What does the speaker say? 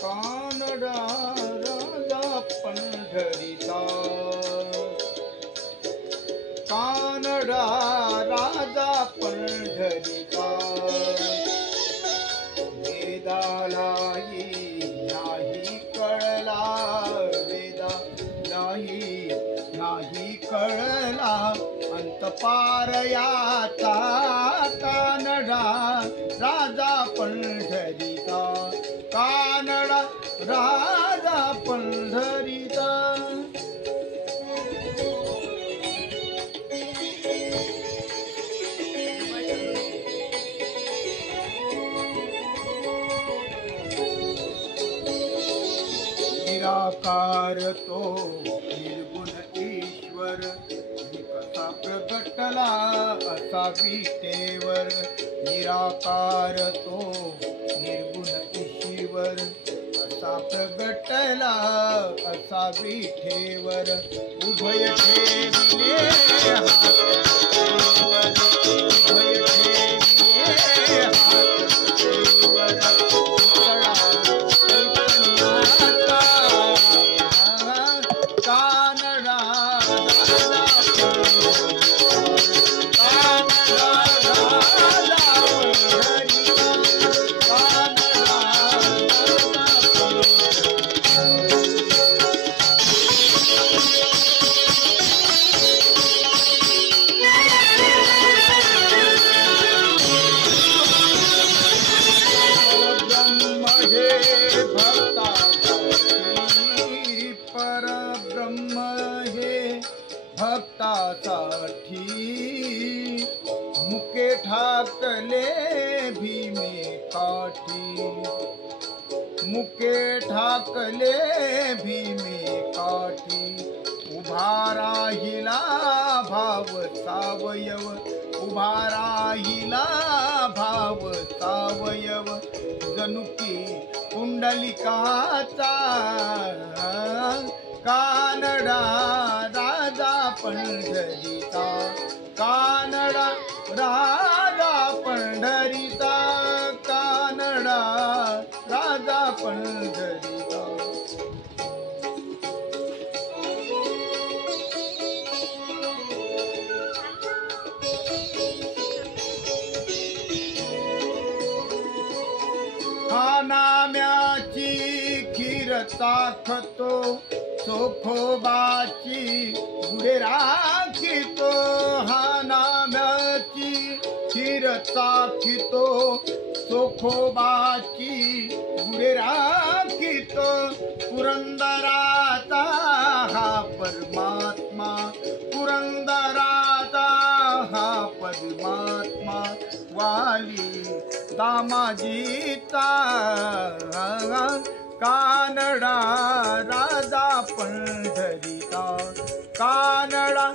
कानडा राजा पंढरीचा, कानडा राजा पंढरीचा, वेदालाही नाही कळला, वेदालाही नाही कळला अंत पार याचा, कानडा राजा पंढरीचा, कानडा राजा पंढरीचा. निराकार तो निर्गुण ईश्वर, कसा प्रगटला असा विटेवर, निराकार तो निर्गुण ईश्वर, असा प्रगटला असा विठेवर, उभय ठेविले हात देवर, उभय ठेविले हात देवर, उतळा कल्पनाचा, कानडा राजा कानडा राजा परब्रह्म हे भक्तासाठी, मुके ठाकले भीमे काठी, मुके ठाकले भीमे काठी, उभा राहिला भाव सावयव, उभा राहिला भाव सावयव, जनुकी कुंडलिकाचा, कानडा राजा पंढरीचा, कानडा राजा पंढरीचा, कानडा राजा पंढरीचा. हा नाम्याची खीर चाखतो, चोखोबाची गुढे राखितो, हा नाम्याची खीर चाखितो, चोखोबाची गुढे राखितो, पुरंदराचा हा परमात्मा, पुरंदराचा हा परमात्मा, वाली दामाजीचा, कानडा राजा पंढरीचा, कानडा